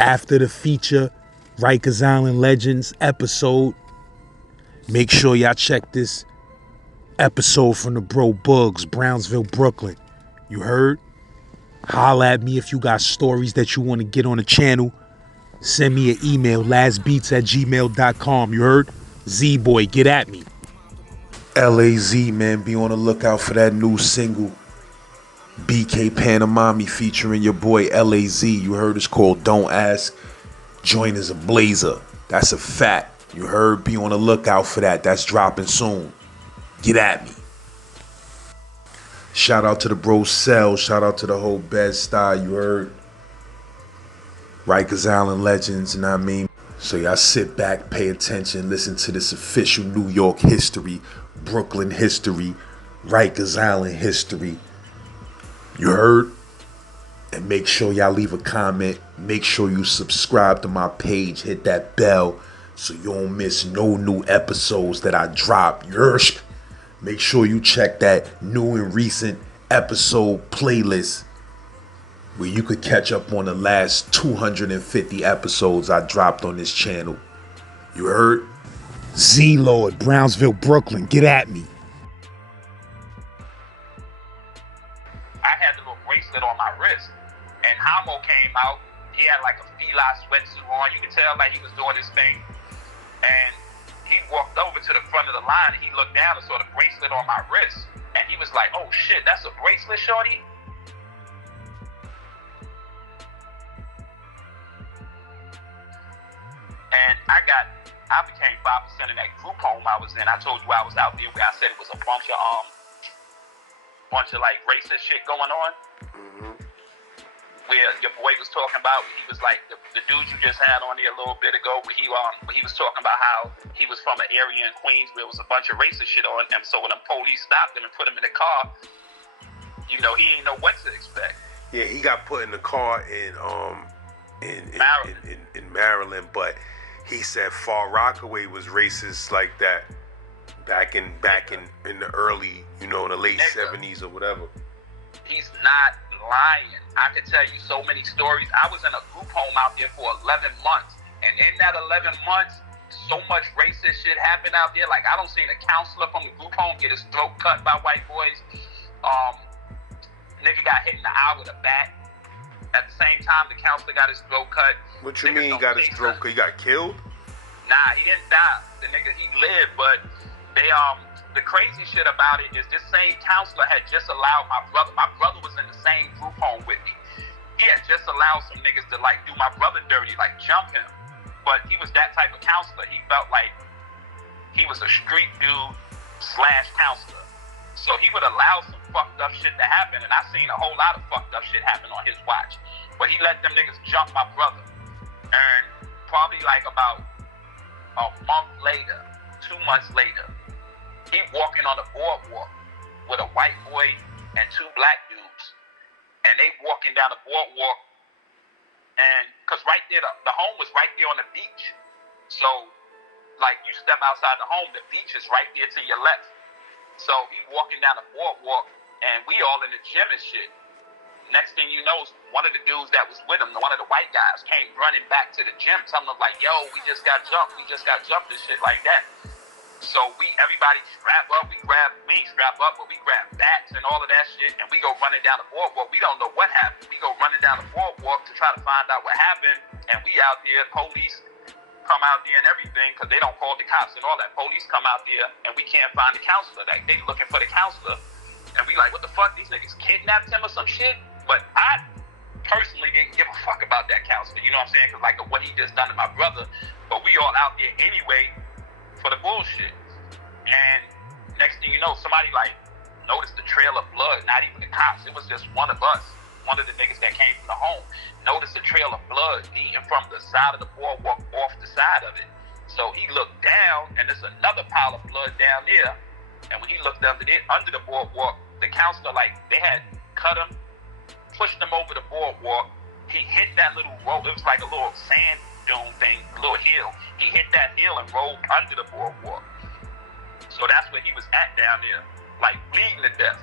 After the feature Rikers Island Legends episode, make sure y'all check this episode from the bro Bugs, Brownsville, Brooklyn. You heard? Holla at me if you got stories that you want to get on the channel. Send me an email, lastbeats@gmail.com. You heard? Z-Boy, get at me. LAZ, man, be on the lookout for that new single. BK Panamami featuring your boy LAZ. You heard? It's called Don't Ask. Joint is a blazer. That's a fact. You heard? Be on the lookout for that. That's dropping soon. Get at me. Shout out to the bro SEL. Shout out to the whole Bedstuy. You heard? Rikers Island Legends, you know what I mean? So y'all sit back, pay attention, listen to this official New York history, Brooklyn history, Rikers Island history. You heard? And make sure y'all leave a comment. Make sure you subscribe to my page. Hit that bell so you don't miss no new episodes that I drop. Yersh. Make sure you check that new and recent episode playlist where you could catch up on the last 250 episodes I dropped on this channel. You heard? Z-Lord, Brownsville, Brooklyn. Get at me. I had the little bracelet on my wrist, and HAMO came out. He had like a Fila sweatsuit on. You could tell like he was doing his thing. And he walked over to the front of the line, and he looked down and saw the bracelet on my wrist. And he was like, "Oh shit, that's a bracelet, shorty?" And I became 5% in that group home I was in. I told you I was out there where I said it was a bunch of like racist shit going on. Mm-hmm. Where your boy was talking about, he was like the dude you just had on there a little bit ago, where he was talking about how he was from an area in Queens where there was a bunch of racist shit on him. So when the police stopped him and put him in the car, you know, he didn't know what to expect. Yeah, he got put in the car in Maryland, but he said Far Rockaway was racist like that back in the early, you know, in the late 70s or whatever. He's not lying. I could tell you so many stories. I was in a group home out there for 11 months, and in that 11 months, so much racist shit happened out there. Like, I don't seen a counselor from the group home get his throat cut by white boys. Nigga got hit in the eye with a bat. At the same time, the counselor got his throat cut. What you mean he got his throat cut? He got killed? Nah, he didn't die. The nigga, he lived, but they, the crazy shit about it is this same counselor had just allowed my brother was in the same group home with me. He had just allowed some niggas to like do my brother dirty, like jump him. But he was that type of counselor. He felt like he was a street dude / counselor. So he would allow some fucked up shit to happen, and I seen a whole lot of fucked up shit happen on his watch. But he let them niggas jump my brother. And probably like about a month later, 2 months later, he walking on the boardwalk with a white boy and 2 black dudes. And they walking down the boardwalk, and because right there, the home was right there on the beach. So, like, you step outside the home, the beach is right there to your left. So he walking down the boardwalk, and we all in the gym and shit. Next thing you know, one of the dudes that was with him, one of the white guys, came running back to the gym, telling him like, "Yo, we just got jumped and shit like that." So everybody strap up, we ain't strap up, but we grab bats and all of that shit, and we go running down the boardwalk. We don't know what happened. We go running down the boardwalk to try to find out what happened, and we out there, police come out there and everything, because they don't call the cops and all that. Police come out there, and we can't find the counselor. Like, they looking for the counselor, and we like, what the fuck? These niggas kidnapped him or some shit? But I personally didn't give a fuck about that counselor, you know what I'm saying? Because like what he just done to my brother. But we all out there anyway for the bullshit. And next thing you know, somebody like noticed the trail of blood. Not even the cops. It was just one of us, one of the niggas that came from the home, noticed the trail of blood leading from the side of the boardwalk off the side of it. So he looked down, and there's another pile of blood down there. And when he looked under the boardwalk, the counselor, like, they had cut him, pushed him over the boardwalk. He hit that little road. It was like a little sand dune thing, a little hill. He hit that hill and rolled under the boardwalk. So that's where he was at down there, like bleeding to death.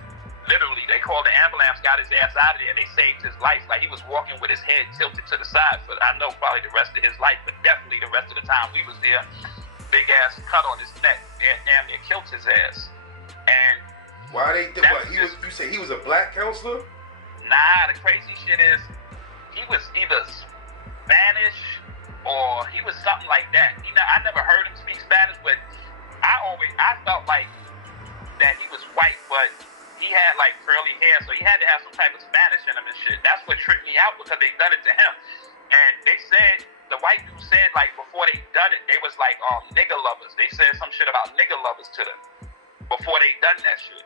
Literally, they called the ambulance, got his ass out of there. They saved his life. Like, he was walking with his head tilted to the side for, I know, probably the rest of his life, but definitely the rest of the time we was there. Big ass cut on his neck. Damn near killed his ass. And why they did what? You say he was a black counselor? Nah, the crazy shit is he was either Spanish or he was something like that. I never heard him speak Spanish, but I felt like that he was white, but he had like curly hair, so he had to have some type of Spanish in him and shit. That's what tripped me out because they done it to him. And they said, the white dude said, like, before they done it, they was like, nigga lovers. They said some shit about nigga lovers to them before they done that shit.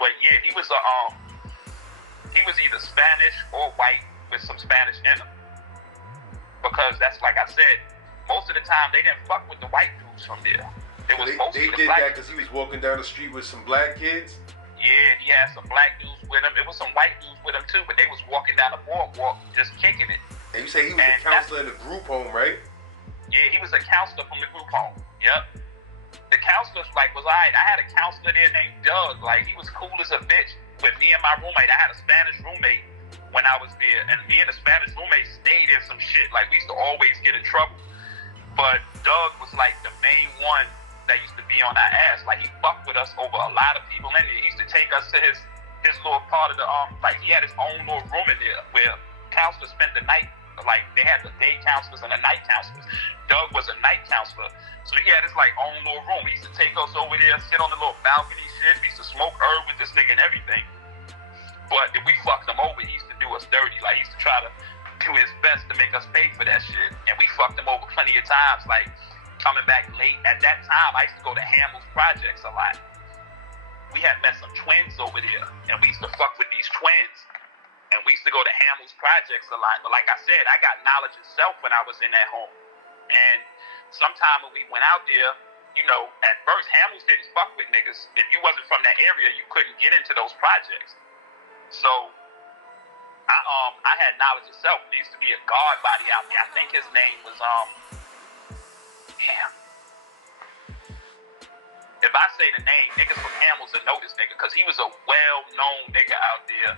But yeah, he was either Spanish or white with some Spanish in him. Because that's, like I said, most of the time they didn't fuck with the white dudes from there. They did that because he was walking down the street with some black kids? Yeah, he had some black dudes with him. It was some white dudes with him too, but they was walking down the boardwalk just kicking it. And you say he was a counselor in the group home, right? Yeah, he was a counselor from the group home. Yep. The counselors, like, was alright. I had a counselor there named Doug. Like, he was cool as a bitch with me and my roommate. I had a Spanish roommate when I was there, and me and the Spanish roommate stayed in some shit. Like, we used to always get in trouble. But Doug was like the main one that used to be on our ass. Like, he fucked with us over a lot of people in there. He used to take us to his little part of the like, he had his own little room in there where counselors spent the night. Like, they had the day counselors and the night counselors. Doug was a night counselor, so he had his like own little room. He used to take us over there, sit on the little balcony shit. We used to smoke herb with this nigga and everything. But if we fucked him over, he used to do us dirty. Like, he used to try to do his best to make us pay for that shit. And we fucked him over plenty of times. Like, coming back late. At that time, I used to go to HAMO's projects a lot. We had met some twins over there, and we used to fuck with these twins. And we used to go to HAMO's projects a lot. But like I said, I got knowledge of self when I was in that home. And sometime when we went out there, at first, HAMO's didn't fuck with niggas. If you wasn't from that area, you couldn't get into those projects. So I had knowledge of self. There used to be a guard body out there. I think his name was damn. If I say the name, niggas from HAMO's will know this nigga because he was a well-known nigga out there.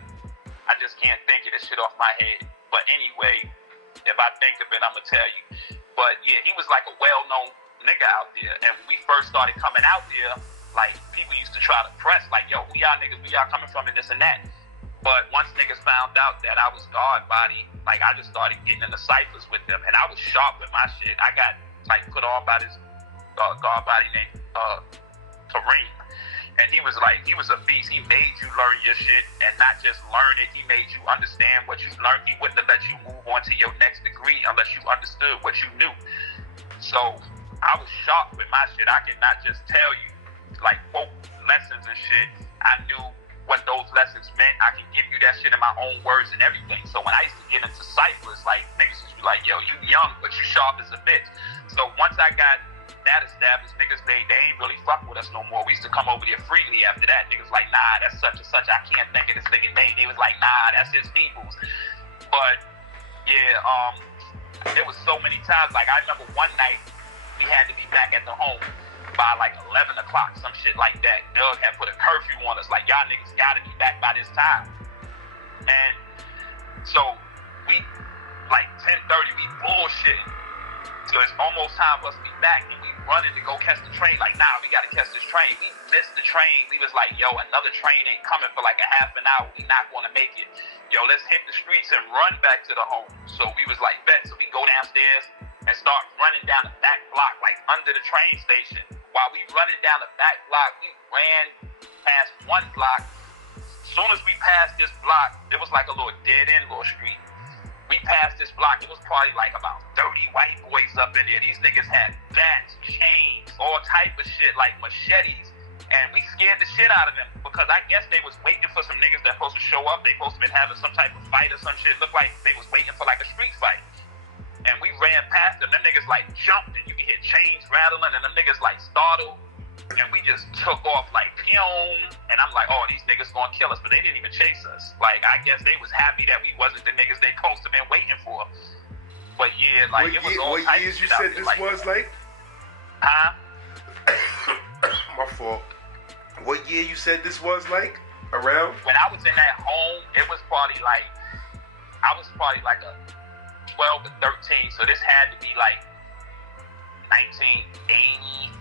I just can't think of this shit off my head. But anyway, if I think of it, I'm gonna tell you. But yeah, he was like a well-known nigga out there. And when we first started coming out there, like, people used to try to press, like, yo, who y'all niggas, where y'all coming from, and this and that. But once niggas found out that I was guard body, like, I just started getting in the ciphers with them, and I was sharp with my shit. I got, like, put on by this guard body named Kareem. And he was a beast. He made you learn your shit, and not just learn it, he made you understand what you learned. He wouldn't have let you move on to your next degree unless you understood what you knew. So I was sharp with my shit. I could not just tell you, like, quote lessons and shit. I knew what those lessons meant. I can give you that shit in my own words and everything. So when I used to get into ciphers, like, niggas used to be like, yo, you young, but you sharp as a bitch. So once I got that established, niggas, they ain't really fuck with us no more. We used to come over there freely after that. Niggas like, nah, that's such and such. I can't think of this nigga name. They was like, nah, that's his people's. But yeah, there was so many times. Like, I remember one night we had to be back at the home by like 11 o'clock, some shit like that. Doug had put a curfew on us, like, y'all niggas gotta be back by this time. And so we, like 10:30, we bullshitting. So it's almost time for us to be back, and we running to go catch the train. Like, nah, we gotta catch this train. We missed the train. We was like, yo, another train ain't coming for like a half an hour. We not gonna make it. Yo, let's hit the streets and run back to the home. So we was like, bet. So we go downstairs and start running down the back block, like under the train station. While we running down the back block, we ran past one block. As soon as we passed this block, it was like a little dead-end little street. We passed this block, it was probably like about 30 white boys up in there. These niggas had bats, chains, all type of shit, like machetes. And we scared the shit out of them because I guess they was waiting for some niggas that supposed to show up. They supposed to been having some type of fight or some shit. Looked like they was waiting for like a street fight. And we ran past them. Them niggas like jumped and you could hear chains rattling and them niggas like startled. And we just took off like pew. And I'm like, oh, these niggas gonna kill us. But they didn't even chase us. Like, I guess they was happy that we wasn't the niggas they supposed to been waiting for. But yeah, like, it was all type of shit. What years you said this was like? Huh? My fault. What year you said this was like? around? When I was in that home, it was probably like, I was probably like a 12 to 13, so this had to be like 1980.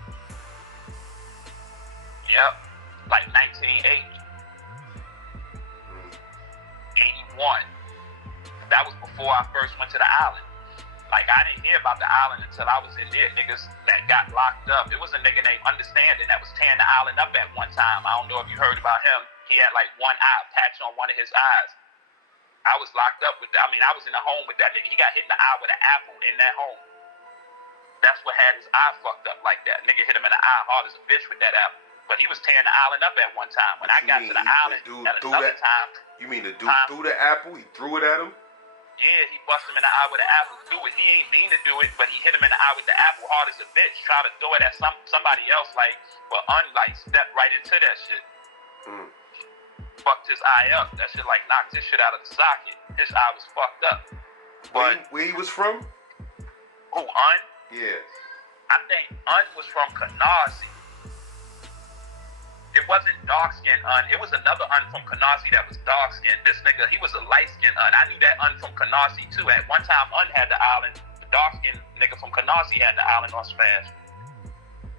Yep, like 1980. 81. That was before I first went to the island. Like, I didn't hear about the island until I was in there. Niggas that got locked up. It was a nigga named Understanding that was tearing the island up at one time. I don't know if you heard about him. He had like one eye patch on one of his eyes. I was locked up with that. I mean, I was in the home with that nigga. He got hit in the eye with an apple in that home. That's what had his eye fucked up like that. Nigga hit him in the eye hard as a bitch with that apple. But he was tearing the island up at one time. When I got to the island at another time. You mean the dude threw the apple? He threw it at him? Yeah, he busted him in the eye with an apple. Threw it. He ain't mean to do it, but he hit him in the eye with the apple hard as a bitch. Try to throw it at somebody else, like, but unlike stepped right into that shit. Fucked his eye up. That shit like knocked his shit out of the socket. His eye was fucked up. But where he was from? Who, Un? Yeah. I think Un was from Canarsie. It wasn't dark-skinned Un. It was another Un from Canarsie that was dark-skinned. This nigga, he was a light-skinned Un. I knew that Un from Canarsie, too. At one time, Un had the island. The dark-skinned nigga from Canarsie had the island on smash.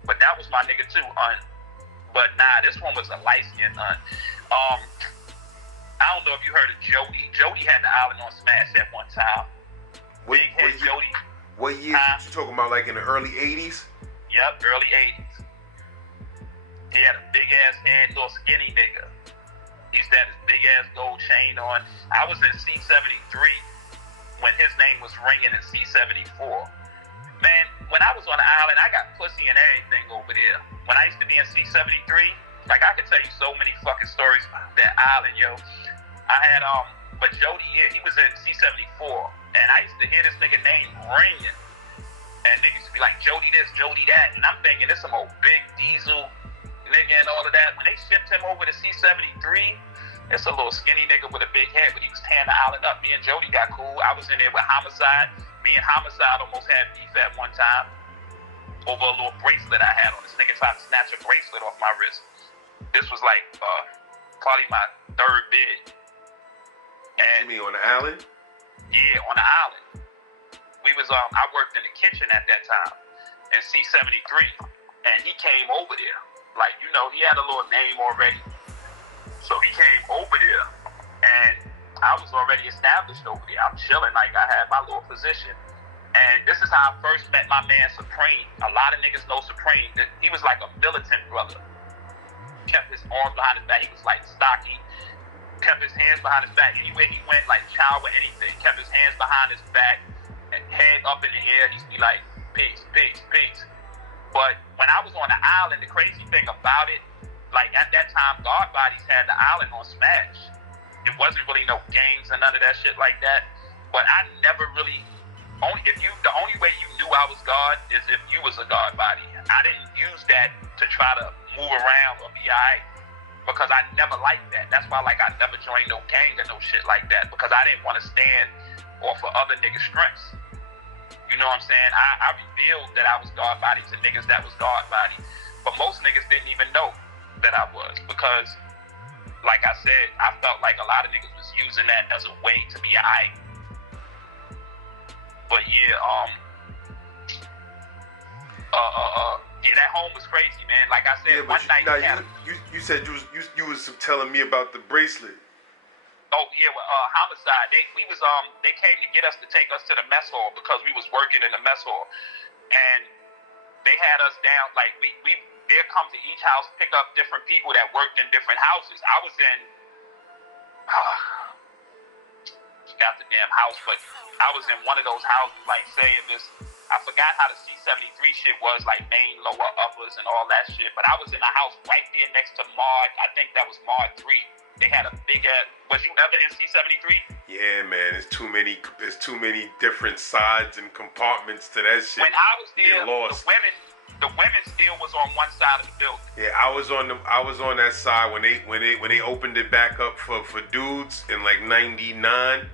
But that was my nigga, too, Un. But nah, this one was a light-skinned Un. I don't know if you heard of Jody. Jody had the island on smash at one time. Big head Jody. What years you talking about, like in the early 80s? Yep, early 80s. He had a big ass head, little skinny nigga. He used to have this big ass gold chain on. I was in C-73 when his name was ringing in C-74. Man, when I was on the island, I got pussy and everything over there. When I used to be in C-73, like I could tell you so many fucking stories about that island, yo. I had, but Jody, yeah, he was in C-74. And I used to hear this nigga name ringing. And niggas used to be like, Jody this, Jody that. And I'm thinking, this some old big diesel nigga and all of that. When they shipped him over to C-73, it's a little skinny nigga with a big head, but he was tearing the island up. Me and Jody got cool. I was in there with Homicide. Me and Homicide almost had beef at one time over a little bracelet I had on. This nigga tried to snatch a bracelet off my wrist. This was like probably my third bid. And you mean on the island? Yeah, on the island. We was I worked in the kitchen at that time in C-73, and he came over there. Like, you know, he had a little name already. So he came over there, and I was already established over there. I'm chilling, like I had my little position. And this is how I first met my man Supreme. A lot of niggas know Supreme. He was like a militant brother. Kept his arms behind his back. He was like stocky. Kept his hands behind his back. Anywhere he went, like chow or anything. Kept his hands behind his back and head up in the air. He used to be like, peace, peace, peace. But when I was on the island, the crazy thing about it, like at that time, guard bodies had the island on smash. It wasn't really no gangs and none of that shit like that. But I never really, the only way you knew I was guard is if you was a guard body. I didn't use that to try to move around or be alright, because I never liked that. That's why like I never joined no gang or no shit like that, because I didn't want to stand off of other niggas' strengths. You know what I'm saying? I revealed that I was guard body to niggas that was guard body. But most niggas didn't even know that I was, because, like I said, I felt like a lot of niggas was using that as a way to be aight. But yeah, yeah, that home was crazy, man. Like I said, one night you said you was telling me about the bracelet. Oh yeah, well, Homicide. They came to get us to take us to the mess hall because we was working in the mess hall, and they had us down. Like they'd come to each house, pick up different people that worked in different houses. I was in, forgot the damn house, but I was in one of those houses. Like say if it's, I forgot how the C-73 shit was, like main, lower, uppers, and all that shit. But I was in a house right there next to Mard. I think that was Mard 3. They had a big ass. Was you ever in C-73? Yeah, man. There's too many different sides and compartments to that shit. When I was there, the women still was on one side of the building. Yeah, I was on that side when they opened it back up for dudes in like '99.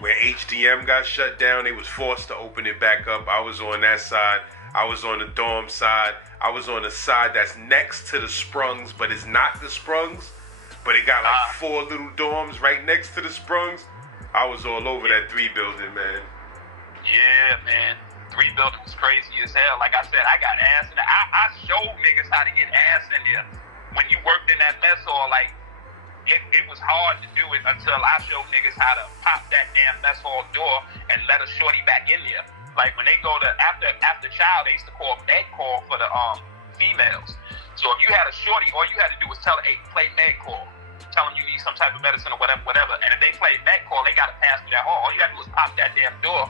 When HDM got shut down, they was forced to open it back up. I was on that side. I was on the dorm side. I was on the side that's next to the Sprungs, but it's not the Sprungs. but it got like 4 little dorms right next to the Sprungs. I was all over that 3 building, man. Yeah, man. 3 building was crazy as hell. Like I said, I got ass in there. I showed niggas how to get ass in there. When you worked in that mess hall, like, it was hard to do it until I showed niggas how to pop that damn mess hall door and let a shorty back in there. Like, when they go to, after child, they used to call med call for the females. So if you had a shorty, all you had to do was tell her, hey, play med call. Tell them you need some type of medicine or whatever. And if they played med call, they got to pass through that hall. All you got to do was pop that damn door.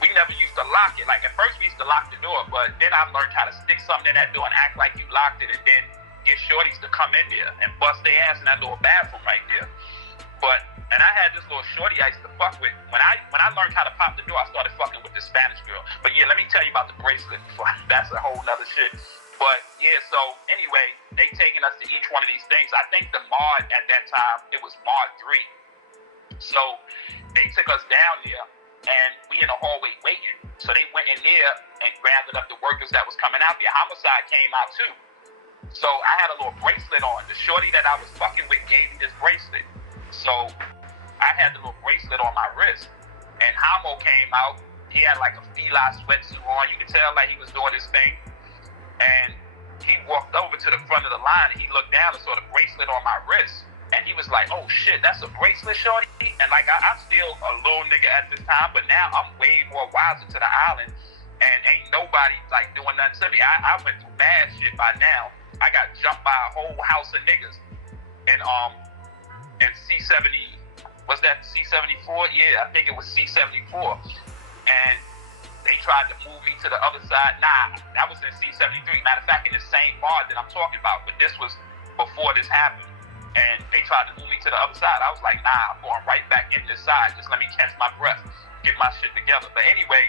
We never used to lock it. Like, at first we used to lock the door, but then I learned how to stick something in that door and act like you locked it, and then get shorties to come in there and bust their ass in that little bathroom right there. But, and I had this little shorty I used to fuck with. When I learned how to pop the door, I started fucking with this Spanish girl. But yeah, let me tell you about the bracelet before. That's a whole nother shit. But yeah, so anyway, they taking us to each one of these things. I think the mod at that time, it was mod 3. So they took us down there, and we in the hallway waiting. So they went in there and gathered up the workers that was coming out there. Homicide came out too. So I had a little bracelet on. The shorty that I was fucking with gave me this bracelet. So I had the little bracelet on my wrist. And HAMO came out. He had like a fila sweatsuit on. You could tell like he was doing his thing. And he walked over to the front of the line, and he looked down and saw the bracelet on my wrist. And he was like, oh shit, that's a bracelet, shorty? And like, I'm still a little nigga at this time, but now I'm way more wiser to the island. And ain't nobody like doing nothing to me. I went through bad shit by now. I got jumped by a whole house of niggas. And C-70, was that C-74? Yeah, I think it was C-74. And they tried to move me to the other side. Nah, that was in C-73. Matter of fact, in the same mod that I'm talking about, but this was before this happened. And they tried to move me to the other side. I was like, nah, I'm going right back in this side. Just let me catch my breath, get my shit together. But anyway,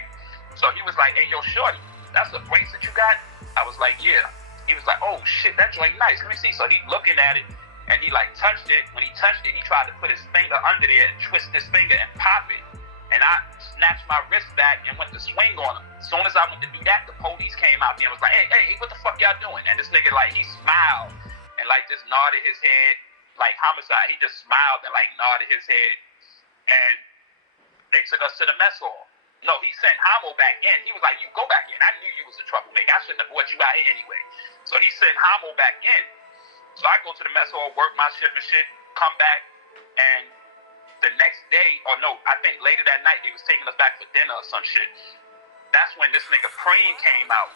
so he was like, hey, yo, shorty, that's a bracelet you got? I was like, yeah. He was like, oh shit, that joint nice. Let me see. So he looking at it, and he like touched it. When he touched it, he tried to put his finger under there and twist his finger and pop it. And I snatched my wrist back and went to swing on him. As soon as I went to do that, the police came out there and was like, hey, what the fuck y'all doing? And this nigga, like, he smiled and like just nodded his head, like homicide. He just smiled and like nodded his head. And they took us to the mess hall. No, he sent HAMO back in. He was like, you go back in. I knew you was a troublemaker. I shouldn't have brought you out here anyway. So he sent HAMO back in. So I go to the mess hall, work my shift and shit, come back, and the next day, or no, I think later that night, they was taking us back for dinner or some shit. That's when this nigga Preem came out.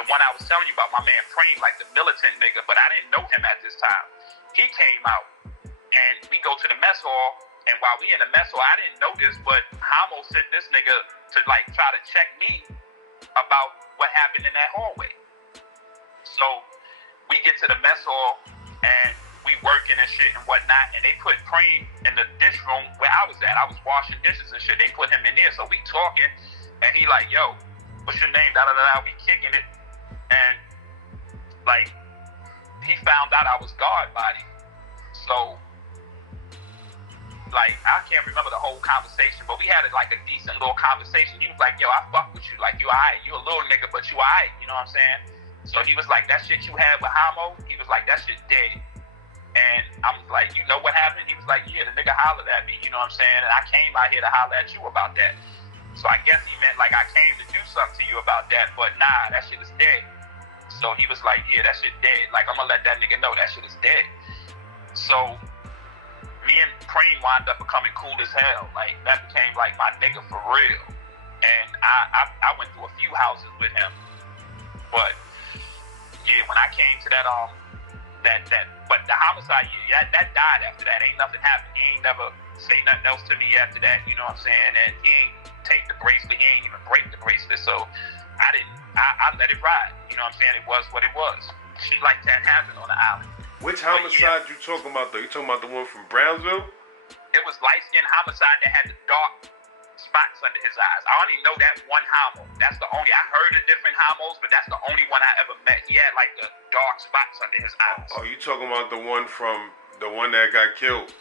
The one I was telling you about, my man Preem, like the militant nigga, but I didn't know him at this time. He came out, and we go to the mess hall, and while we in the mess hall, I didn't know this, but HAMO sent this nigga to like try to check me about what happened in that hallway. So we get to the mess hall, and we working and shit and whatnot, and they put Preem in the dish room where I was at. I was washing dishes and shit. They put him in there. So we talking, and he like, yo, what's your name? Da-da-da-da. We kicking it. And like, he found out I was guard body. So like, I can't remember the whole conversation, but we had like a decent little conversation. He was like, yo, I fuck with you. Like, you alright. You a little nigga, but you alright. You know what I'm saying? So he was like, that shit you had with HAMO? He was like, that shit dead. And I was like, you know what happened? He was like, yeah, the nigga hollered at me, you know what I'm saying? And I came out here to holler at you about that. So I guess he meant like I came to do something to you about that, but nah, that shit is dead. So he was like, yeah, that shit dead. Like, I'm gonna let that nigga know that shit is dead. So me and Preem wound up becoming cool as hell. Like, that became like my nigga for real. And I went through a few houses with him. But yeah, when I came to that but the homicide, yeah, that died after that. Ain't nothing happened. He ain't never say nothing else to me after that, you know what I'm saying? And he ain't take the bracelet. He ain't even break the bracelet. So I let it ride. You know what I'm saying? It was what it was. Shit like that happened on the island. Which homicide you talking about though? You talking about the one from Brownsville? It was light-skinned homicide that had the dark spots under his eyes. I only know that one HAMO. That's the only, I heard of different HAMOs, but that's the only one I ever met. He had like the dark spots under his eyes. Oh, you talking about the one that got killed?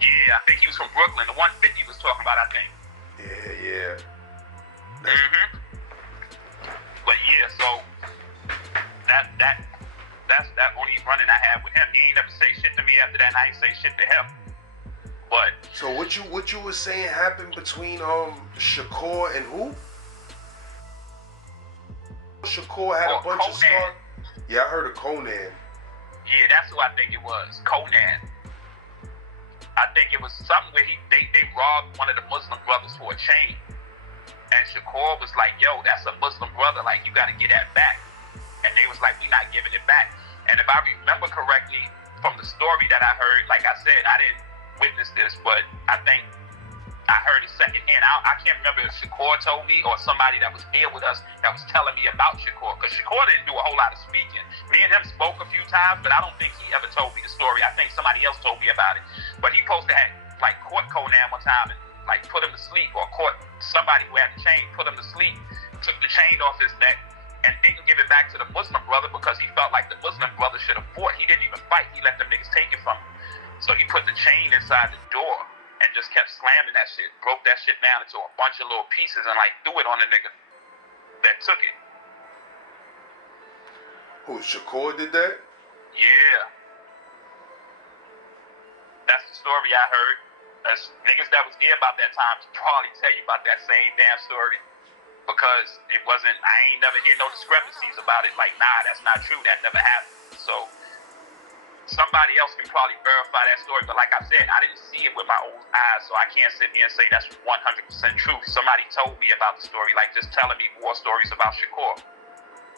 Yeah, I think he was from Brooklyn. The 150 was talking about, I think. Yeah. But yeah, so that's that only running I had with him. He ain't never say shit to me after that, and I ain't say shit to him. But so what you was saying happened between Shakur and who? Shakur had a bunch of scars. Yeah, I heard of Conan. Yeah, that's who I think it was. Conan. I think it was something where they robbed one of the Muslim brothers for a chain. And Shakur was like, yo, that's a Muslim brother, like you gotta get that back. And they was like, we not giving it back. And if I remember correctly from the story that I heard, like I said, I didn't witness this, but I think I heard it secondhand. I can't remember if Shakur told me or somebody that was there with us that was telling me about Shakur, because Shakur didn't do a whole lot of speaking. Me and him spoke a few times, but I don't think he ever told me the story. I think somebody else told me about it. But he supposed to have like caught Conan one time and like put him to sleep, or caught somebody who had the chain, put him to sleep, took the chain off his neck, and didn't give it back to the Muslim brother because he felt like the Muslim brother should have fought. He didn't even fight. He let them niggas take it from him. So he put the chain inside the door and just kept slamming that shit, broke that shit down into a bunch of little pieces and like threw it on the nigga that took it. Who, Shakur did that? Yeah. That's the story I heard. That's niggas that was there about that time to probably tell you about that same damn story. Because it wasn't, I ain't never hear no discrepancies about it. Like, nah, that's not true. That never happened. So somebody else can probably verify that story, but like I said, I didn't see it with my own eyes, so I can't sit here and say that's 100% true. Somebody told me about the story, like just telling me more stories about Shakur.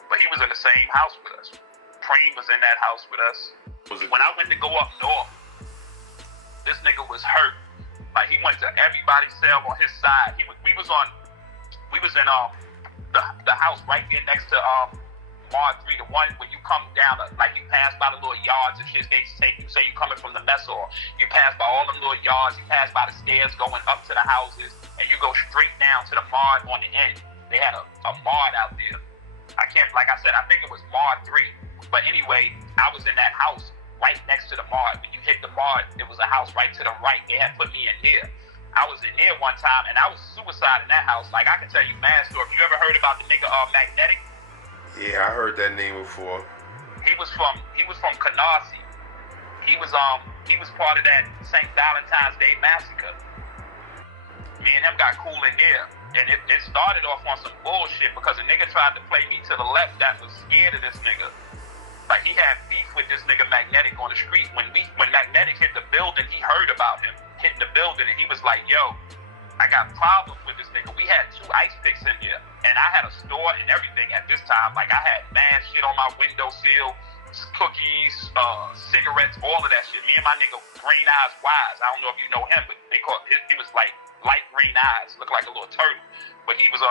But he was in the same house with us. Preem was in that house with us. When I went to go up north, this nigga was hurt. Like he went to everybody's cell on his side. We was in the house right there next to Mar 3, the one when you come down, like you pass by the little yards and shit, they take you, say you coming from the mess hall, you pass by all them little yards, you pass by the stairs going up to the houses, and you go straight down to the Mard on the end. They had a Mard out there. I can't, like I said, I think it was Mard 3. But anyway, I was in that house right next to the Mard. When you hit the Mard, it was a house right to the right. They had put me in there. I was in there one time, and I was suicide in that house. Like, I can tell you mad story. You ever heard about the nigga Magnetic? Yeah, I heard that name before. He was from Canarsie. He was part of that St. Valentine's Day massacre. Me and him got cool in there. And it started off on some bullshit because a nigga tried to play me to the left that was scared of this nigga. Like he had beef with this nigga Magnetic on the street. When Magnetic hit the building, he heard about him hitting the building and he was like, yo, I got problems with this nigga. We had 2 ice picks in there, and I had a store and everything at this time. Like I had mad shit on my windowsill, cookies, cigarettes, all of that shit. Me and my nigga Green Eyes Wise. I don't know if you know him, but he was like light green eyes, looked like a little turtle. But he was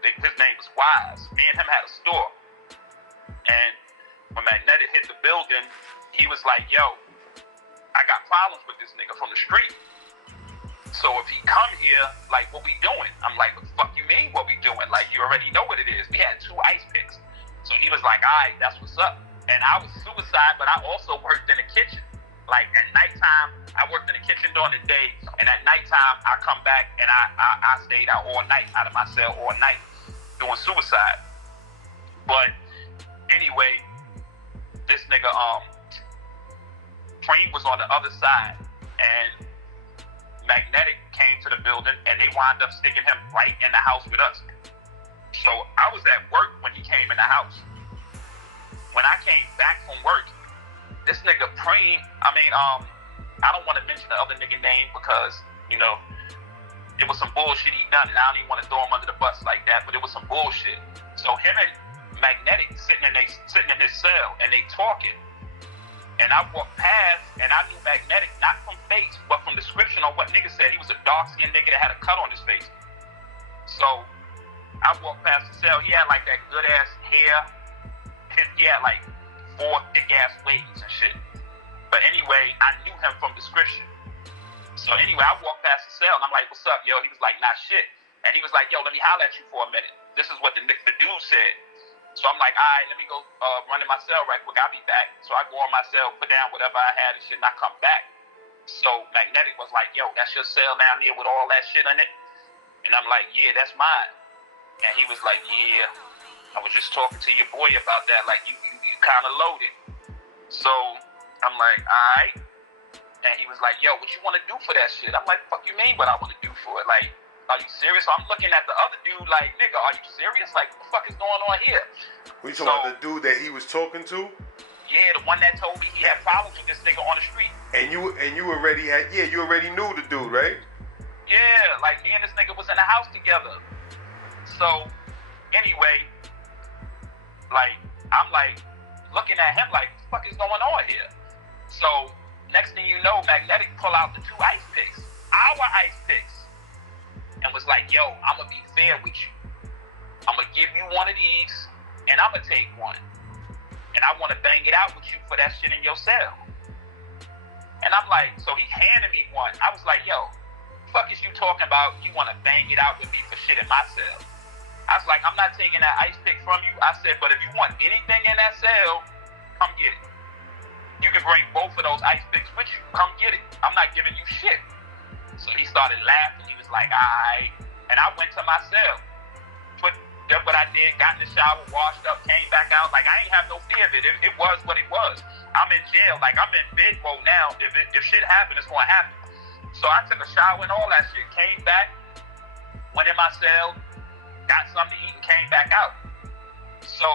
his name was Wise. Me and him had a store, and when Magnetic hit the building, he was like, yo, I got problems with this nigga from the street. So if he come here, like, what we doing? I'm like, what the fuck you mean what we doing? Like, you already know what it is. We had 2 ice picks. So he was like, all right, that's what's up. And I was suicide, but I also worked in the kitchen. Like, at nighttime, I worked in the kitchen during the day, and at nighttime, I come back, and I stayed out all night, out of my cell all night, doing suicide. But anyway, this nigga, Preem was on the other side, and Magnetic came to the building and they wound up sticking him right in the house with us. So I was at work when he came in the house. When I came back from work, this nigga Preem, I don't want to mention the other nigga name because, you know, it was some bullshit he done and I don't even want to throw him under the bus like that, but it was some bullshit. So him and Magnetic sitting in his cell and they talking. And I walked past, and I knew Magnetic, not from face, but from description on what nigga said. He was a dark-skinned nigga that had a cut on his face. So I walked past the cell. He had like that good-ass hair. He had like 4 thick-ass waves and shit. But anyway, I knew him from description. So anyway, I walked past the cell, and I'm like, what's up, yo? He was like, nah, shit. And he was like, yo, let me holler at you for a minute. This is what the dude said. So I'm like, all right, let me go run in my cell right quick. I'll be back. So I go on my cell, put down whatever I had and shit, and I come back. So Magnetic was like, yo, that's your cell down there with all that shit in it? And I'm like, yeah, that's mine. And he was like, yeah, I was just talking to your boy about that. Like, you kind of loaded. So I'm like, all right. And he was like, yo, what you want to do for that shit? I'm like, fuck you mean what I want to do for it? Like, are you serious? So I'm looking at the other dude like, nigga, are you serious? Like, what the fuck is going on here? We talking about the dude that he was talking to? Yeah, the one that told me he had problems with this nigga on the street. And you already had, you already knew the dude, right? Yeah, like me and this nigga was in the house together. So, anyway, like, I'm like, looking at him like, what the fuck is going on here? So, next thing you know, Magnetic pull out the 2 ice picks, our ice picks, and was like, yo, I'm gonna be fair with you. I'm gonna give you one of these, and I'm gonna take one. And I wanna bang it out with you for that shit in your cell. And I'm like, so he handed me one. I was like, yo, fuck is you talking about? You wanna bang it out with me for shit in my cell? I was like, I'm not taking that ice pick from you. I said, but if you want anything in that cell, come get it. You can bring both of those ice picks with you. Come get it. I'm not giving you shit. So he started laughing. He was like, all right. And I went to my cell. Did what I did, got in the shower, washed up, came back out. Like, I ain't have no fear of it. It was what it was. I'm in jail. Like, I'm in bed mode now. If shit happen, it's going to happen. So I took a shower and all that shit. Came back, went in my cell, got something to eat, and came back out. So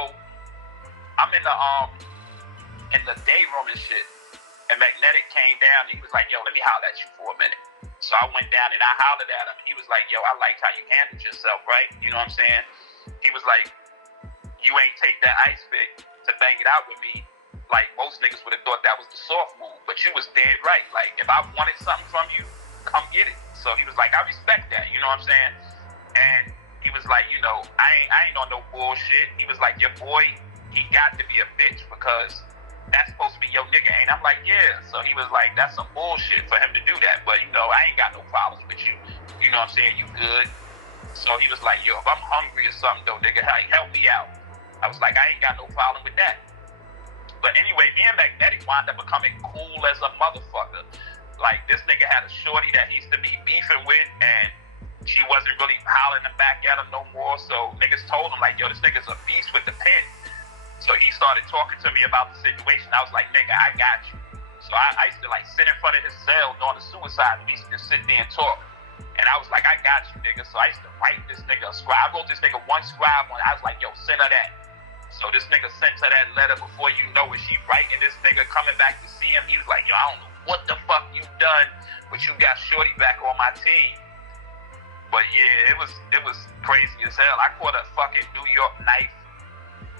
I'm in the day room and shit. And Magnetic came down and he was like, yo, let me holler at you for a minute. So I went down and I hollered at him. He was like, yo, I liked how you handled yourself, right? You know what I'm saying? He was like, you ain't take that ice pick to bang it out with me. Like, most niggas would have thought that was the soft move. But you was dead right. Like, if I wanted something from you, come get it. So he was like, I respect that. You know what I'm saying? And he was like, you know, I ain't on no bullshit. He was like, your boy, he got to be a bitch because that's supposed to be your nigga, ain't? I'm like, yeah. So he was like, that's some bullshit for him to do that. But, you know, I ain't got no problems with you. You know what I'm saying? You good. So he was like, yo, if I'm hungry or something, though, nigga, help me out. I was like, I ain't got no problem with that. But anyway, me and Magnetic wound up becoming cool as a motherfucker. Like, this nigga had a shorty that he used to be beefing with, and she wasn't really hollering back at him no more. So niggas told him, like, yo, this nigga's a beast with the pen. So he started talking to me about the situation. I was like, nigga, I got you. So I used to, like, sit in front of his cell doing the suicide, and we used to just sit there and talk. And I was like, I got you, nigga. So I used to write this nigga a scribe. I wrote this nigga one scribe on. I was like, yo, send her that. So this nigga sent her that letter. Before you know it, she writing this nigga, coming back to see him. He was like, yo, I don't know what the fuck you done, but you got Shorty back on my team. But yeah, it was crazy as hell. I caught a fucking New York knife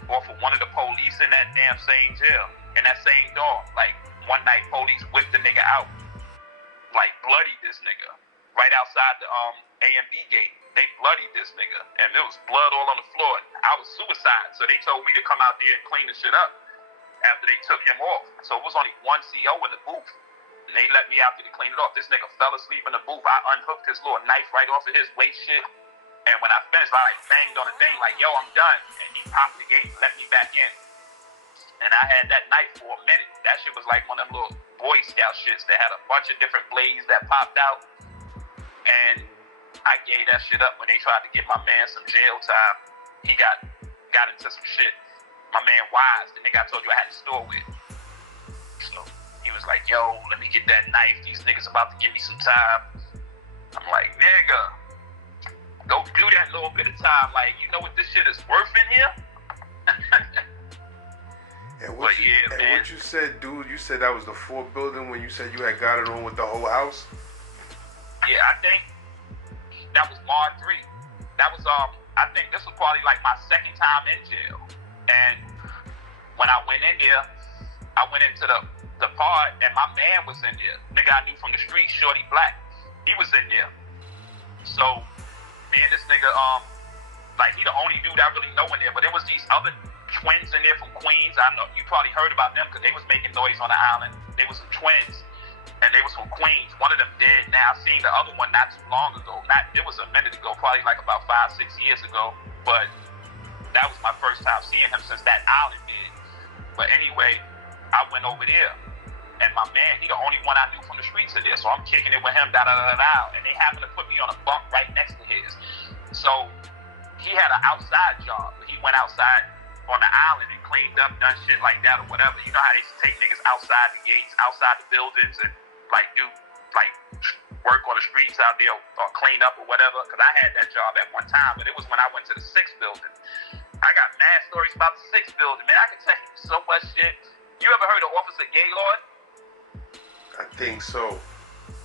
off of one of the police in that damn same jail, in that same dorm. Like, one night, police whipped the nigga out, like, bloodied this nigga right outside the A&B gate. They bloodied this nigga, and there was blood all on the floor. I was suicide, so they told me to come out there and clean the shit up after they took him off. So it was only one CO in the booth, and they let me out there to clean it off. This nigga fell asleep in the booth. I unhooked his little knife right off of his waist shit, and when I finished, I like banged on the thing like, yo, I'm done. And he popped the gate and let me back in. And I had that knife for a minute. That shit was like one of them little Boy Scout shits that had a bunch of different blades that popped out. And I gave that shit up when they tried to get my man some jail time. He got into some shit. My man Wise, the nigga I told you I had to store with. So he was like, yo, let me get that knife. These niggas about to give me some time. I'm like, nigga, go do that little bit of time. Like, you know what this shit is worth in here? And what you said, dude, you said that was the 4th building when you said you had got it on with the whole house? Yeah, I think that was Mar 3. That was, I think this was probably like my 2nd time in jail. And when I went in there, I went into the part and my man was in there. Nigga I knew from the street, Shorty Black. He was in there. So me and this nigga, like, he the only dude I really know in there, but there was these other twins in there from Queens. I know you probably heard about them because they was making noise on the island. They was some twins, and they was from Queens. One of them dead now. I seen the other one not too long ago. It was a minute ago, probably like about 5-6 years ago. But that was my first time seeing him since that island did. But anyway, I went over there, and my man, he the only one I knew from the streets of there. So I'm kicking it with him, and they happened to put me on a bunk right next to his. So he had an outside job. He went outside on the island and cleaned up, done shit like that or whatever. You know how they used to take niggas outside the gates, outside the buildings, and like do like work on the streets out there or clean up or whatever. Because I had that job at one time, but it was when I went to the 6th building. I got mad stories about the 6th building, man. I can tell you so much shit. You ever heard of Officer Gaylord? I think so.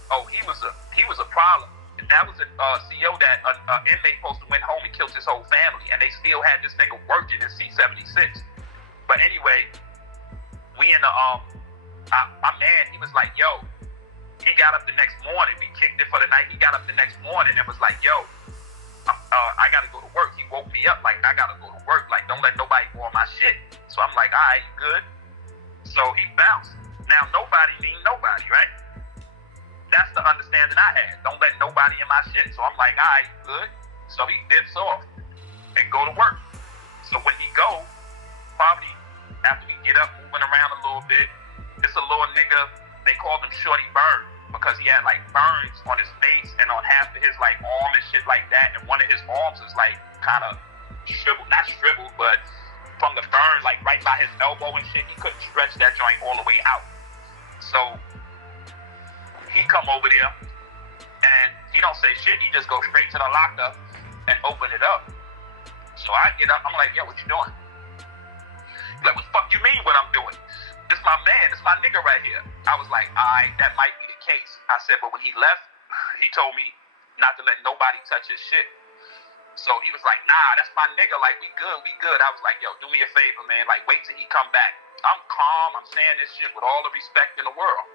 Oh, he was a problem. That was a CO that an inmate supposed to went home and killed his whole family, and they still had this nigga working in C-76. But anyway, we in the my man, he was like, yo, he got up the next morning. We kicked it for the night. He got up the next morning and was like, yo, I gotta go to work. He woke me up like, I gotta go to work. Like, don't let nobody go on my shit. So I'm like, all right, good. So he bounced. Now nobody mean nobody, right? That's the understanding I had. Don't let nobody in my shit. So I'm like, all right, good. So he dips off and go to work. So when he go, probably after we get up, moving around a little bit, it's a little nigga, they called him Shorty Burn because he had like burns on his face and on half of his like arm and shit like that. And one of his arms is like kind of shriveled, not shriveled, but from the burn, like right by his elbow and shit, he couldn't stretch that joint all the way out. So he come over there and he don't say shit. He just goes straight to the locker and open it up. So I get up. I'm like, yo, what you doing? He's like, what the fuck you mean what I'm doing? This my man. This my nigga right here. I was like, all right, that might be the case. I said, but when he left, he told me not to let nobody touch his shit. So he was like, nah, that's my nigga. Like, we good, we good. I was like, yo, do me a favor, man. Like, wait till he come back. I'm calm. I'm saying this shit with all the respect in the world.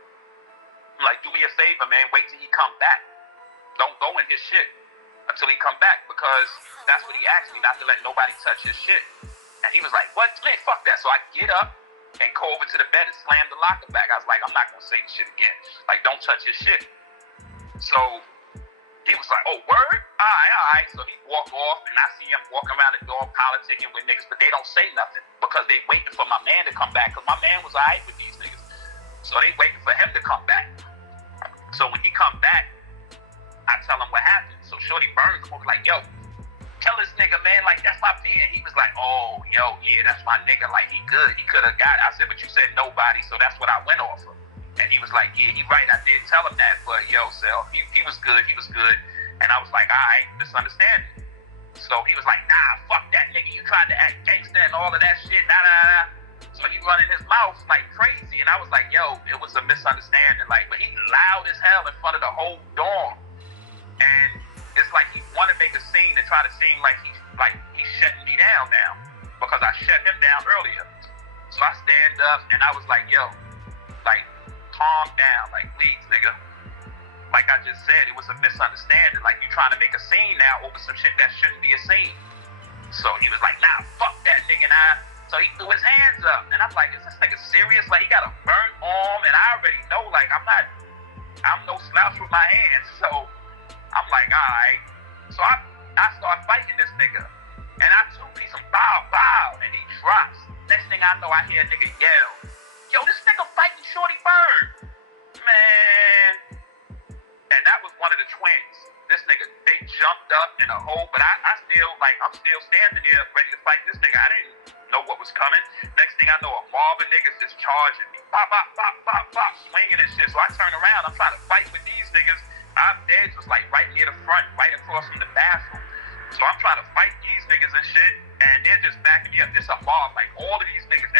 I'm like, do me a favor, man. Wait till he come back. Don't go in his shit until he come back because that's what he asked me, not to let nobody touch his shit. And he was like, what? Man, fuck that. So I get up and go over to the bed and slam the locker back. I was like, I'm not going to say this shit again. Like, don't touch his shit. So he was like, oh, word? All right. So he walked off, and I see him walking around the door politicking with niggas, but they don't say nothing because they waiting for my man to come back because my man was all right with these niggas. So they waiting for him to come back. So when he come back, I tell him what happened. So Shorty Burns was like, yo, tell this nigga, man, like, that's my P. And he was like, oh, yo, yeah, that's my nigga. Like, he good. He could have got it. I said, but you said nobody, so that's what I went off of. And he was like, yeah, he right. I did tell him that. But, yo, Sel, he was good. He was good. And I was like, all right, misunderstanding. So he was like, nah, fuck that nigga. You tried to act gangster and all of that shit. Nah. So he running his mouth like crazy. And I was like, yo, it was a misunderstanding. Like, but he loud as hell in front of the whole dorm. And it's like he want to make a scene to try to seem like he's shutting me down now because I shut him down earlier. So I stand up and I was like, yo, like, calm down. Like, please, nigga. Like I just said, it was a misunderstanding. Like, you trying to make a scene now over some shit that shouldn't be a scene. So he was like, nah, fuck that nigga. So he threw his hands up. And I'm like, is this nigga serious? Like, he got a burnt arm. And I already know, like, I'm no slouch with my hands. So I'm like, all right. So I start fighting this nigga. And I two-piece him, bow. And he drops. Next thing I know, I hear a nigga yell, yo, this nigga fighting Shorty Bird. Man. And that was one of the twins. This nigga, they jumped up in a hole, but I'm still standing there ready to fight this nigga. I didn't know what was coming. Next thing I know, a mob of niggas just charging me. Bop, swinging and shit. So I turn around, I'm trying to fight with these niggas. Our beds was like right near the front, right across from the bathroom. So I'm trying to fight these niggas and shit, and they're just backing me up. It's a mob, like all of these niggas,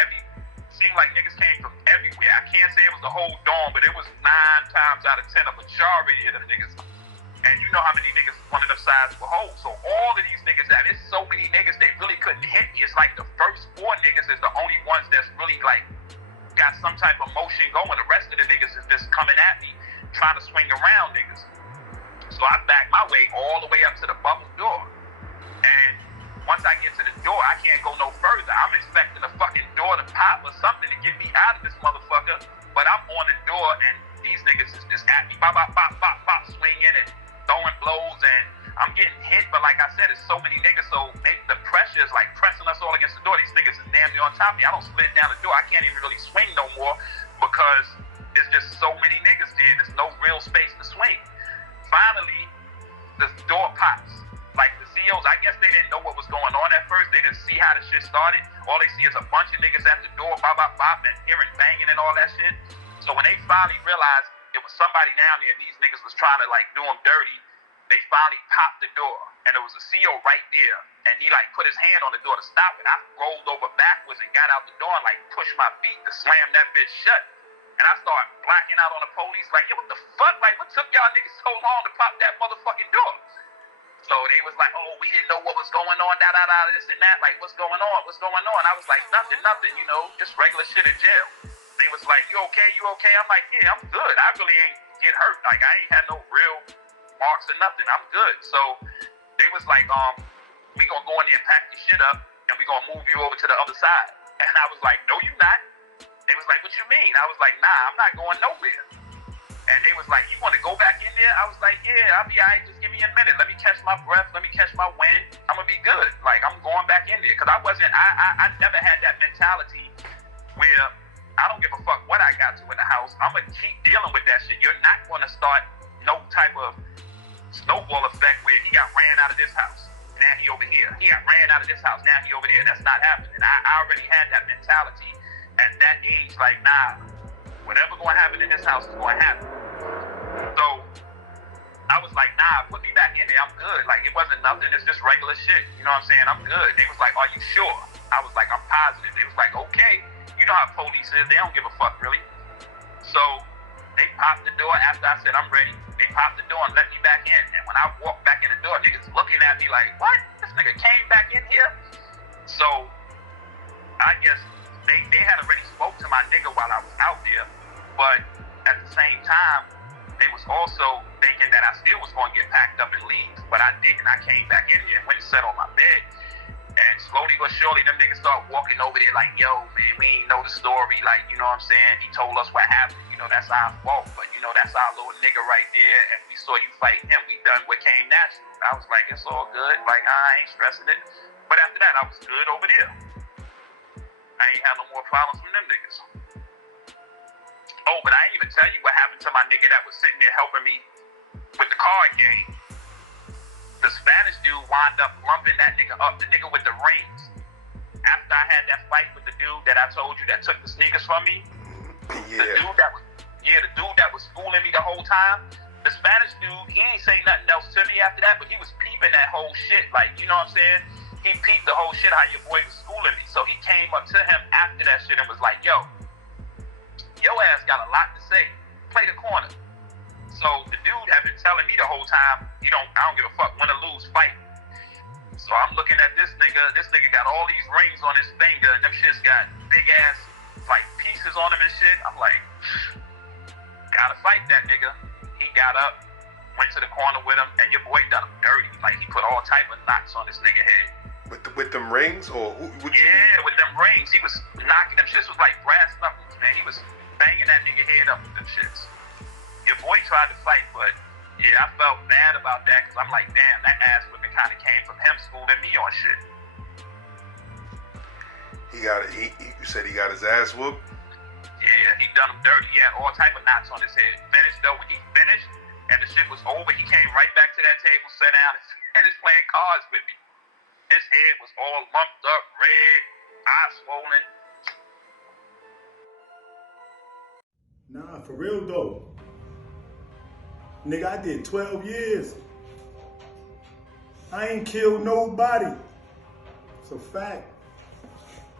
seemed like niggas came from everywhere. I can't say it was the whole dorm, but it was 9 times out of 10 a majority of them niggas. And you know how many niggas one of them sides were holes. So all of these niggas, it's so many niggas, they really couldn't hit me. It's like the first 4 niggas is the only ones that's really like got some type of motion going. The rest of the niggas is just coming at me, trying to swing around niggas. So I back my way all the way up to the bubble door. And once I get to the door, I can't go no further. I'm expecting the fucking door to pop or something to get me out of this motherfucker. But I'm on the door and these niggas is just at me, bop, swinging and throwing blows. And I'm getting hit, but like I said, it's so many niggas, so the pressure is like pressing us all against the door. These niggas is damn near on top of me. I don't split down the door. I can't even really swing no more because it's just so many niggas there. There's no real space to swing. Finally, the door pops. Like the CEOs, I guess they didn't know what was going on at first. They didn't see how the shit started. All they see is a bunch of niggas at the door, bop, and hearing banging and all that shit. So when they finally realized it there was somebody down there, and these niggas was trying to like do him dirty. They finally popped the door, and there was a CO right there, and he like put his hand on the door to stop it. I rolled over backwards and got out the door and like pushed my feet to slam that bitch shut. And I started blacking out on the police, like, yo, what the fuck? Like, what took y'all niggas so long to pop that motherfucking door? So they was like, oh, we didn't know what was going on, this and that. Like, what's going on? What's going on? I was like, nothing, you know, just regular shit in jail. They was like, you okay? I'm like, yeah, I'm good. I really ain't get hurt. Like, I ain't had no real marks or nothing. I'm good. So they was like, we gonna go in there and pack your shit up, and we gonna move you over to the other side. And I was like, no, you not. They was like, what you mean? I was like, nah, I'm not going nowhere. And they was like, you want to go back in there? I was like, yeah, I'll be all right. Just give me a minute. Let me catch my breath. Let me catch my wind. I'm going to be good. Like, I'm going back in there. Because I never had that mentality where I don't give a fuck what I got to in the house. I'm going to keep dealing with that shit. You're not going to start no type of snowball effect where he got ran out of this house. Now he over here. He got ran out of this house. Now he over there. That's not happening. I already had that mentality at that age. Like, nah, whatever going to happen in this house is going to happen. So I was like, nah, put me back in there. I'm good. Like, it wasn't nothing. It's just regular shit. You know what I'm saying? I'm good. They was like, are you sure? I was like, I'm positive. They was like, okay. You know how police is. They don't give a fuck, really. So they popped the door after I said, I'm ready. They popped the door and let me back in. And when I walked back in the door, niggas looking at me like, what? This nigga came back in here? So I guess they had already spoke to my nigga while I was out there. But at the same time, they was also thinking that I still was going to get packed up and leave. But I didn't. I came back in here and went and sat on my bed. And slowly but surely, them niggas started walking over there like, yo, man, we ain't know the story. Like, you know what I'm saying? He told us what happened. You know, that's our fault. But, you know, that's our little nigga right there. And we saw you fight him. We done what came natural. I was like, it's all good. Like, I ain't stressing it. But after that, I was good over there. I ain't had no more problems from them niggas. Oh, but I ain't even tell you what happened to my nigga that was sitting there helping me with the card game. The Spanish dude wound up lumping that nigga up, the nigga with the rings. After I had that fight with the dude that I told you that took the sneakers from me, Yeah. the dude that was fooling me the whole time, the Spanish dude, he ain't say nothing else to me after that, but he was peeping that whole shit. Like, you know what I'm saying? He peeped the whole shit how your boy was schooling me. So he came up to him after that shit and was like, yo, your ass got a lot to say. Play the corner. So the dude had been telling me the whole time, I don't give a fuck, win or lose, fight. So I'm looking at this nigga got all these rings on his finger, and them shits got big ass, like, pieces on them and shit. I'm like, gotta fight that nigga. He got up, went to the corner with him, and your boy done him dirty. Like, he put all type of knots on this nigga head. With them rings, or yeah, with them rings. He was knocking, them shits was like brass knuckles, man. He was banging that nigga head up with them shits. Your boy tried to fight, but yeah, I felt bad about that because I'm like, damn, that ass whipping kind of came from him schooling me on shit. You said he got his ass whooped? Yeah, he done him dirty. He had all type of knots on his head. Finished though, when he finished and the shit was over, he came right back to that table, sat down, and finished playing cards with me. His head was all lumped up, red, eyes swollen. Nah, for real though. Nigga, I did 12 years. I ain't killed nobody. It's a fact.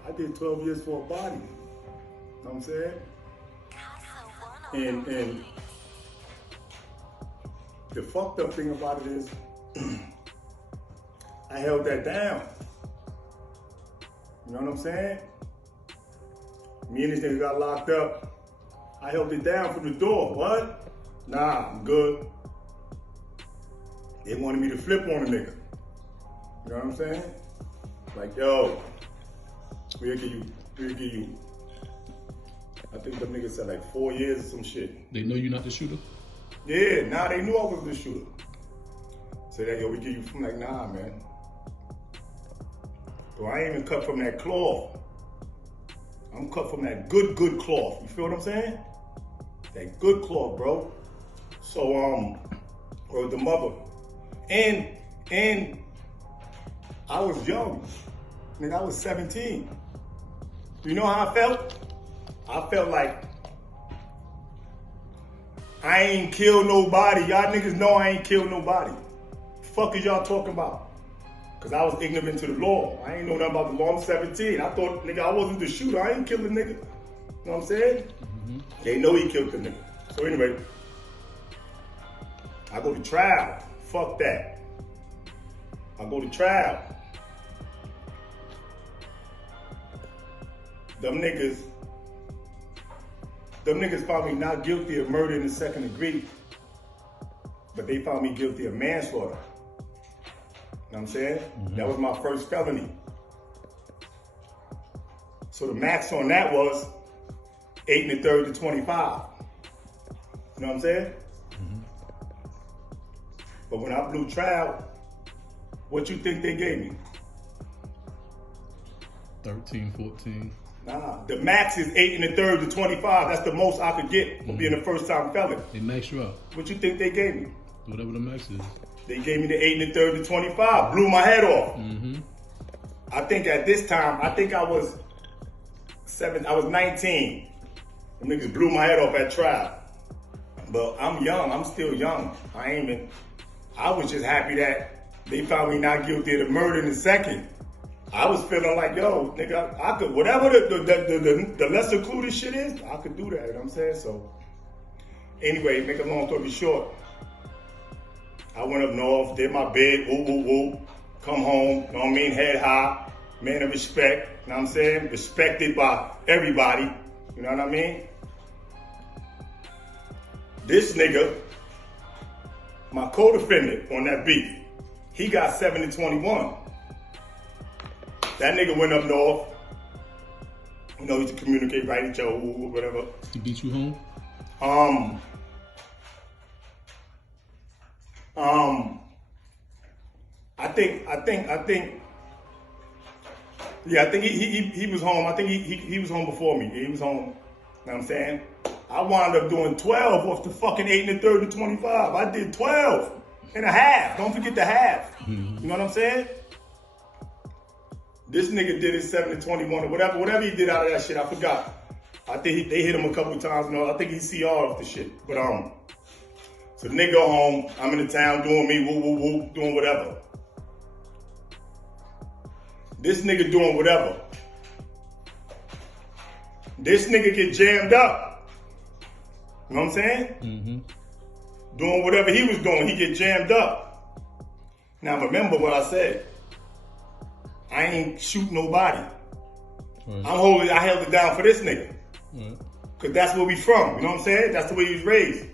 I did 12 years for a body. Know what I'm saying? And the fucked up thing about it is, I held that down. You know what I'm saying? Me and this nigga got locked up. I held it down from the door. What? Nah, I'm good. They wanted me to flip on a nigga. You know what I'm saying? Like, yo, we'll give you. I think the nigga said like 4 years or some shit. They know you're not the shooter? Yeah, nah, they knew I was the shooter. Say that, yo, we give you, I'm like, nah, man. So I ain't even cut from that cloth. I'm cut from that good cloth. You feel what I'm saying? That good cloth, bro. So, or the mother. And I was young. Nigga, I was 17. You know how I felt? I felt like I ain't killed nobody. Y'all niggas know I ain't killed nobody. Fuck is y'all talking about? Cause I was ignorant to the law. I ain't know nothing about the law. I'm 17. I thought, nigga, I wasn't the shooter. I ain't killed the nigga. You know what I'm saying? Mm-hmm. They know he killed the nigga. So anyway, I go to trial. Fuck that. I go to trial. Them niggas found me not guilty of murder in the second degree, but they found me guilty of manslaughter. You know what I'm saying? Mm-hmm. That was my first felony. So the max on that was 8 1/3 to 25. You know what I'm saying? Mm-hmm. But when I blew trial, what you think they gave me? 13, 14. Nah, the max is 8 1/3 to 25. That's the most I could get for being a first-time felon. They max you out. What you think they gave me? Whatever the max is. They gave me the 8 1/3 to 25. Blew my head off. Mm-hmm. I think at this time, I was 19. Them niggas blew my head off at trial. But I'm young. I'm still young. I was just happy that they found me not guilty of the murder in the second. I was feeling like, yo, nigga, I could, whatever the lesser included shit is, I could do that, you know what I'm saying? So, anyway, make a long story short, I went up north, did my bid, woo, woo, woo, come home, you know what I mean, head high, man of respect, you know what I'm saying? Respected by everybody, you know what I mean? This nigga, my co-defendant on that beat, he got 7 to 21. That nigga went up north. You know, he used to communicate right at your whatever. He beat you home? I think he was home. I think he was home before me. He was home. You know what I'm saying? I wound up doing 12 off the fucking 8 1/3 to 25. I did 12 and a half. Don't forget the half. Mm-hmm. You know what I'm saying? This nigga did his 7 to 21 or whatever he did out of that shit. I forgot. I think they hit him a couple times. You know, I think he CR off the shit. But so the nigga go home. I'm in the town doing me, woo woo woo, doing whatever. This nigga doing whatever. This nigga get jammed up. You know what I'm saying? Mm-hmm. Doing whatever he was doing, he get jammed up. Now remember what I said. I ain't shoot nobody. Right. I held it down for this nigga. Right. Cause that's where we from, you know what I'm saying? That's the way he was raised.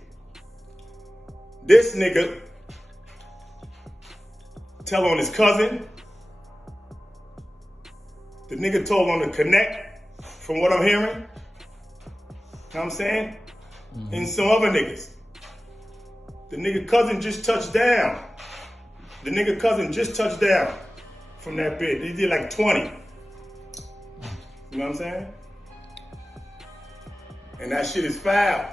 This nigga tell on his cousin. The nigga told on the connect, from what I'm hearing. You know what I'm saying? Mm-hmm. And some other niggas. The nigga cousin just touched down. From that bid. He did like 20. You know what I'm saying? And that shit is foul.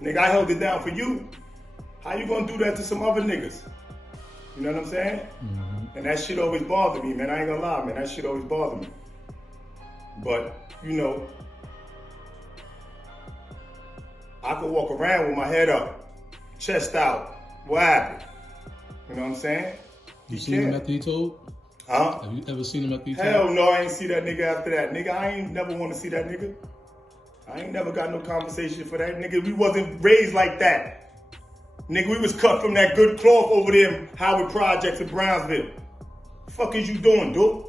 Nigga, I held it down for you. How you gonna do that to some other niggas? You know what I'm saying? Mm-hmm. And that shit always bothered me, man. I ain't gonna lie, man. That shit always bothered me. But, you know, I could walk around with my head up, chest out. What happened? You know what I'm saying? You seen him after he told? Huh? Have you ever seen him after he told? Hell no, I ain't see that nigga after that. Nigga, I ain't never want to see that nigga. I ain't never got no conversation for that. Nigga, we wasn't raised like that. Nigga, we was cut from that good cloth over there in Howard Projects in Brownsville. The fuck is you doing, dude?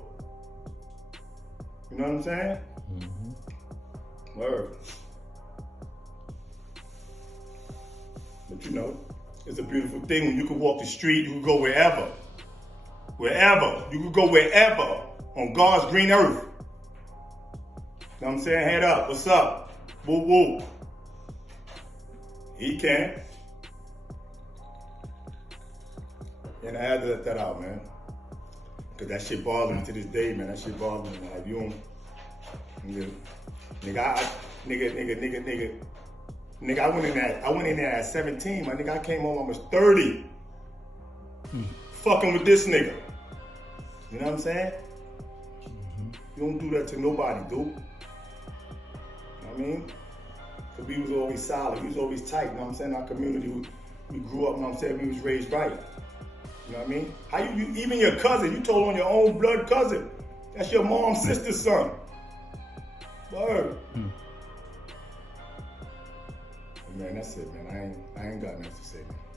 You know what I'm saying? Mm-hmm. Word. But you know, it's a beautiful thing when you can walk the street, you can go wherever. Wherever. You can go wherever on God's green earth. You know what I'm saying? Head up. What's up? Woo woo. He can. And I had to let that out, man. Cause that shit bothers me to this day, man. That shit bothers me. Like, you don't, nigga, I went in there at 17. My nigga, I came home almost 30. Fucking with this nigga. You know what I'm saying? Mm-hmm. You don't do that to nobody, dude. You know what I mean? But we was always solid. We was always tight, you know what I'm saying? Our community, we grew up, you know what I'm saying? We was raised right. You know what I mean? How you even your cousin, you told on your own blood cousin. That's your mom's sister's son. Word. Man, that's it, man. I ain't got nothing to say, man.